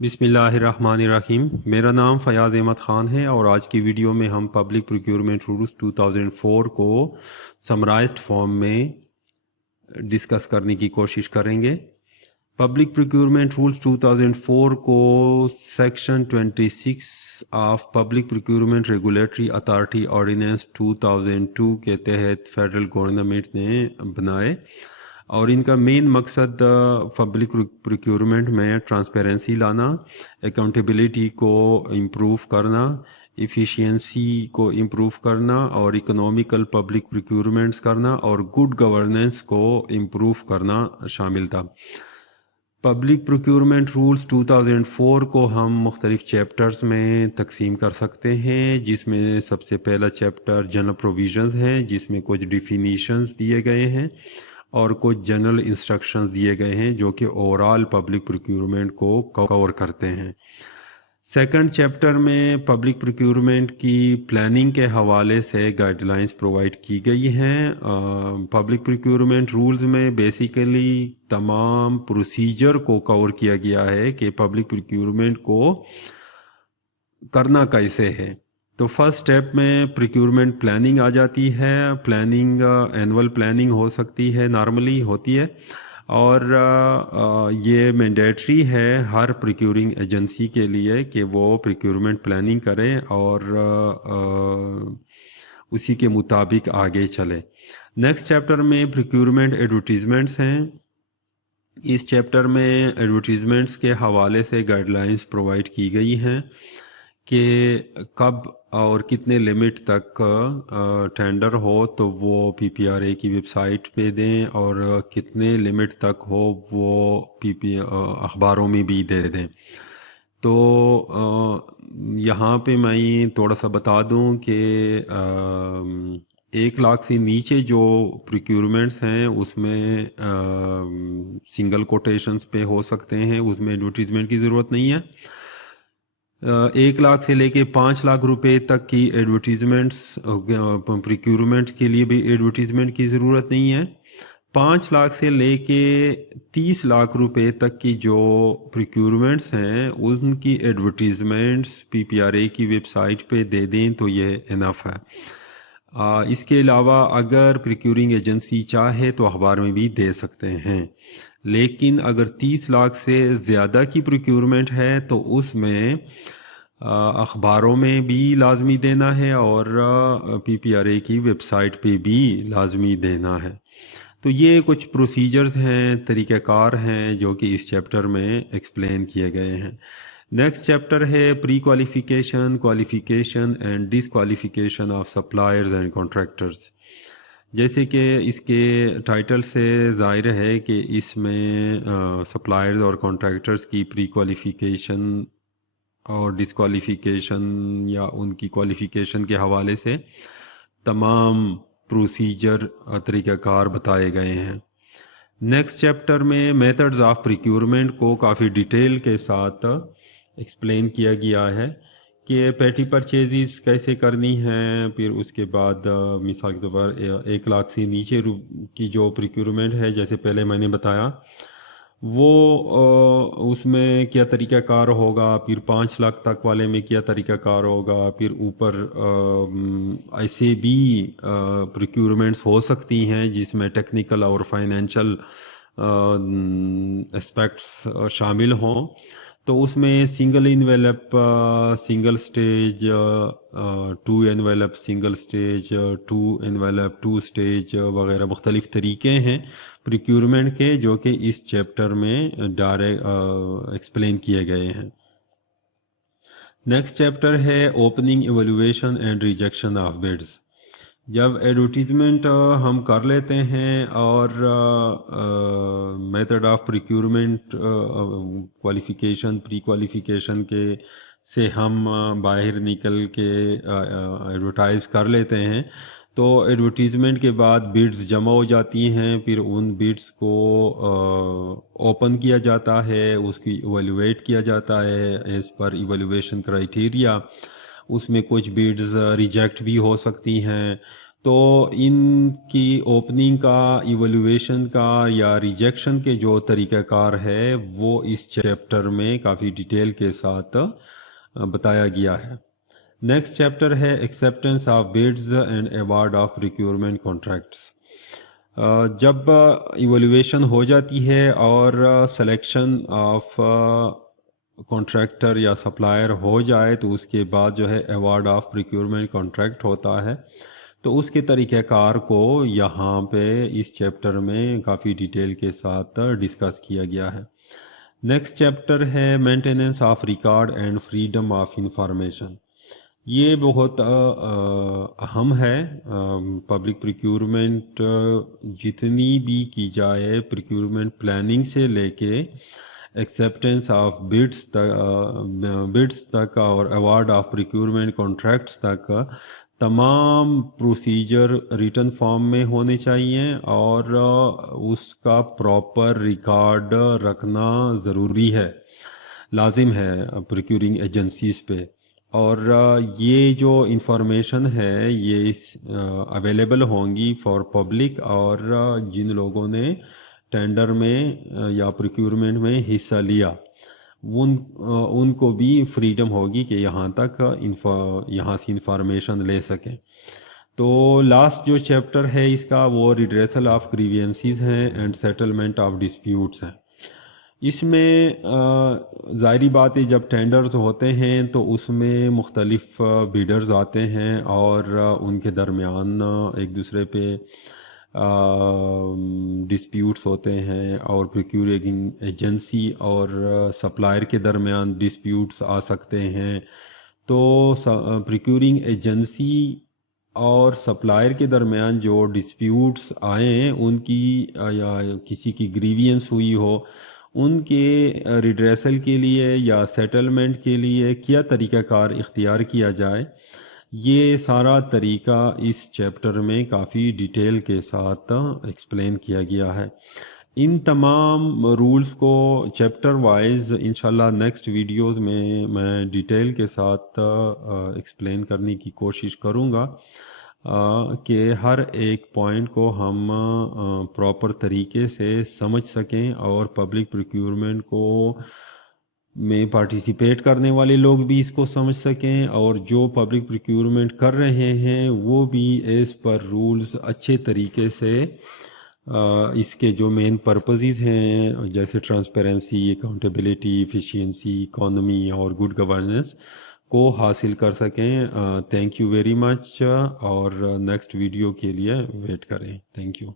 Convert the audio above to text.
بسم اللہ الرحمن الرحیم۔ میرا نام فیاض احمد خان ہے اور آج کی ویڈیو میں ہم پبلک پروکیورمنٹ رولز 2004 کو سمرائزڈ فارم میں ڈسکس کرنے کی کوشش کریں گے۔ پبلک پروکیورمنٹ رولز 2004 کو section 26 of public procurement regulatory authority ordinance 2002 کے تحت فیڈرل گورنمنٹ نے بنائے اور ان کا مین مقصد پبلک پروکیورمنٹ میں ٹرانسپیرنسی لانا، اکاؤنٹیبلٹی کو امپروو کرنا، ایفیشینسی کو امپروو کرنا اور اکنامیکل پبلک پروکیورمنٹس کرنا اور گڈ گورننس کو امپروو کرنا شامل تھا۔ پبلک پروکیورمنٹ رولز 2004 کو ہم مختلف چیپٹرز میں تقسیم کر سکتے ہیں، جس میں سب سے پہلا چیپٹر جنرل پروویژنز ہیں، جس میں کچھ ڈیفینیشنز دیے گئے ہیں اور کچھ جنرل انسٹرکشنز دیے گئے ہیں جو کہ اوورال پبلک پروکیورمنٹ کو کور کرتے ہیں۔ سیکنڈ چیپٹر میں پبلک پروکیورمنٹ کی پلاننگ کے حوالے سے گائیڈ لائنز پرووائڈ کی گئی ہیں۔ پبلک پروکیورمنٹ رولز میں بیسیکلی تمام پروسیجر کو کور کیا گیا ہے کہ پبلک پروکیورمنٹ کو کرنا کیسے ہے۔ تو فرسٹ اسٹیپ میں پروکیورمنٹ پلاننگ آ جاتی ہے۔ پلاننگ اینول پلاننگ ہو سکتی ہے، نارملی ہوتی ہے، اور یہ مینڈیٹری ہے ہر پروکیورنگ ایجنسی کے لیے کہ وہ پروکیورمنٹ پلاننگ کرے اور اسی کے مطابق آگے چلے۔ نیکسٹ چیپٹر میں پروکیورمنٹ ایڈورٹیزمنٹس ہیں۔ اس چیپٹر میں ایڈورٹیزمنٹس کے حوالے سے گائیڈ لائنز پرووائڈ کی گئی ہیں کہ کب اور کتنے لیمٹ تک ٹینڈر ہو تو وہ پی پی آر اے کی ویب سائٹ پہ دیں اور کتنے لیمٹ تک ہو وہ اخباروں میں بھی دے دیں۔ تو یہاں پہ میں تھوڑا سا بتا دوں کہ 1 لاکھ سے نیچے جو پروکیورمنٹس ہیں اس میں سنگل کوٹیشنز پہ ہو سکتے ہیں، اس میں ایڈورٹیزمنٹ کی ضرورت نہیں ہے۔ 1 لاکھ سے لے کے 5 لاکھ روپے تک کی ایڈورٹیزمنٹس پروکیورمنٹ کے لیے بھی ایڈورٹیزمنٹ کی ضرورت نہیں ہے۔ 5 لاکھ سے لے کے 30 لاکھ روپے تک کی جو پروکیورمنٹس ہیں ان کی ایڈورٹیزمنٹس پی پی آر اے کی ویب سائٹ پہ دے دیں تو یہ انف ہے۔ اس کے علاوہ اگر پروکیورنگ ایجنسی چاہے تو اخبار میں بھی دے سکتے ہیں، لیکن اگر 30 لاکھ سے زیادہ کی پروکیورمنٹ ہے تو اس میں اخباروں میں بھی لازمی دینا ہے اور پی پی آر اے کی ویب سائٹ پہ بھی لازمی دینا ہے۔ تو یہ کچھ پروسیجرز ہیں، طریقہ کار ہیں جو کہ اس چیپٹر میں ایکسپلین کیے گئے ہیں۔ نیکسٹ چیپٹر ہے prequalification, qualification and disqualification of suppliers and contractors. جیسے کہ اس کے ٹائٹل سے ظاہر ہے کہ اس میں سپلائرز اور کانٹریکٹرز کی پری کوالیفیکیشن اور ڈس کوالیفیکیشن یا ان کی کوالیفیکیشن کے حوالے سے تمام پروسیجر طریقہ کار بتائے گئے ہیں۔ نیکسٹ چیپٹر میں میتھڈز آف پروکیورمنٹ کو کافی ڈیٹیل کے ساتھ ایکسپلین کیا گیا ہے کہ پیٹی پرچیزز کیسے کرنی ہیں، پھر اس کے بعد مثال کے طور پر 1 لاکھ سے نیچے کی جو پروکیورمنٹ ہے جیسے پہلے میں نے بتایا وہ اس میں کیا طریقہ کار ہوگا، پھر 5 لاکھ تک والے میں کیا طریقہ کار ہوگا، پھر اوپر ایسے بھی پروکیورمنٹس ہو سکتی ہیں جس میں ٹیکنیکل اور فائنینشل اسپیکٹس شامل ہوں، تو اس میں single envelope, single stage, 2 envelope, single stage, 2 envelope, 2 stage وغیرہ مختلف طریقے ہیں پروکیورمنٹ کے جو کہ اس چیپٹر میں ایکسپلین کیے گئے ہیں۔ نیکسٹ چیپٹر ہے opening, evaluation and rejection of bids. جب ایڈورٹیزمنٹ ہم کر لیتے ہیں اور method of procurement qualification, pre qualification کے سے ہم باہر نکل کے ایڈورٹائز کر لیتے ہیں تو ایڈورٹیزمنٹ کے بعد بڈز جمع ہو جاتی ہیں، پھر ان بڈز کو اوپن کیا جاتا ہے، اس کی ایویلویٹ کیا جاتا ہے ایز پر ایویلویشن کرائیٹیریا۔ اس میں کچھ بڈز ریجیکٹ بھی ہو سکتی ہیں، تو ان کی اوپننگ کا، ایویلویشن کا یا ریجیکشن کے جو طریقہ کار ہے وہ اس چیپٹر میں کافی ڈیٹیل کے ساتھ بتایا گیا ہے۔ نیکسٹ چیپٹر ہے acceptance of beds and award of procurement contracts. جب ایویلویشن ہو جاتی ہے اور سلیکشن آف کانٹریکٹر یا سپلائر ہو جائے تو اس کے بعد جو ہے ایوارڈ آف پریکیورمنٹ کانٹریکٹ ہوتا ہے، تو اس کے طریقہ کار کو یہاں پہ اس چیپٹر میں کافی ڈیٹیل کے ساتھ ڈسکس کیا گیا ہے۔ نیکسٹ چیپٹر ہے maintenance of record and freedom of information. یہ بہت اہم ہے۔ پبلک پریکیورمنٹ جتنی بھی کی جائے، پریکیورمنٹ پلاننگ سے لے کے ایکسیپٹنس آف بڈس تک اور ایوارڈ آف پریکیورمنٹ کانٹریکٹس تک تمام پروسیجر ریٹن فارم میں ہونے چاہیے اور اس کا پراپر ریکارڈ رکھنا ضروری ہے، لازم ہے پریکیورنگ ایجنسیز پہ۔ اور یہ جو انفارمیشن ہے یہ اویلیبل ہوں گی فار پبلک، اور جن لوگوں نے ٹینڈر میں یا پریکیورمنٹ میں حصہ لیا ان کو بھی فریڈم ہوگی کہ یہاں سے انفارمیشن لے سکیں۔ تو لاسٹ جو چیپٹر ہے اس کا وہ ریڈریسل آف گریوینسیز ہیں اینڈ سیٹلمنٹ آف ڈسپیوٹس ہیں۔ اس میں ظاہری بات ہے جب ٹینڈرز ہوتے ہیں تو اس میں مختلف بیڈرز آتے ہیں اور ان کے درمیان ایک دوسرے پہ ڈسپیوٹس ہوتے ہیں، اور پریکیورنگ ایجنسی اور سپلائر کے درمیان ڈسپیوٹس آ سکتے ہیں۔ تو پریکیورنگ ایجنسی اور سپلائر کے درمیان جو ڈسپیوٹس آئیں ان کی یا کسی کی گریوینس ہوئی ہو، ان کے ریڈریسل کے لیے یا سیٹلمنٹ کے لیے کیا طریقہ کار اختیار کیا جائے، یہ سارا طریقہ اس چیپٹر میں کافی ڈیٹیل کے ساتھ ایکسپلین کیا گیا ہے۔ ان تمام رولز کو چیپٹر وائز انشاءاللہ نیکسٹ ویڈیوز میں ڈیٹیل کے ساتھ ایکسپلین کرنے کی کوشش کروں گا کہ ہر ایک پوائنٹ کو ہم پراپر طریقے سے سمجھ سکیں اور پبلک پریکیورمنٹ کو میں پارٹیسپیٹ کرنے والے لوگ بھی اس کو سمجھ سکیں، اور جو پبلک پریکیورمنٹ کر رہے ہیں وہ بھی ایز پر رولز اچھے طریقے سے اس کے جو مین پرپزز ہیں جیسے ٹرانسپیرنسی، اکاؤنٹیبلٹی، ایفیشینسی، اکانومی اور گڈ گورننس کو حاصل کر سکیں۔ تھینک یو ویری مچ، اور نیکسٹ ویڈیو کے لیے ویٹ کریں۔ Thank you.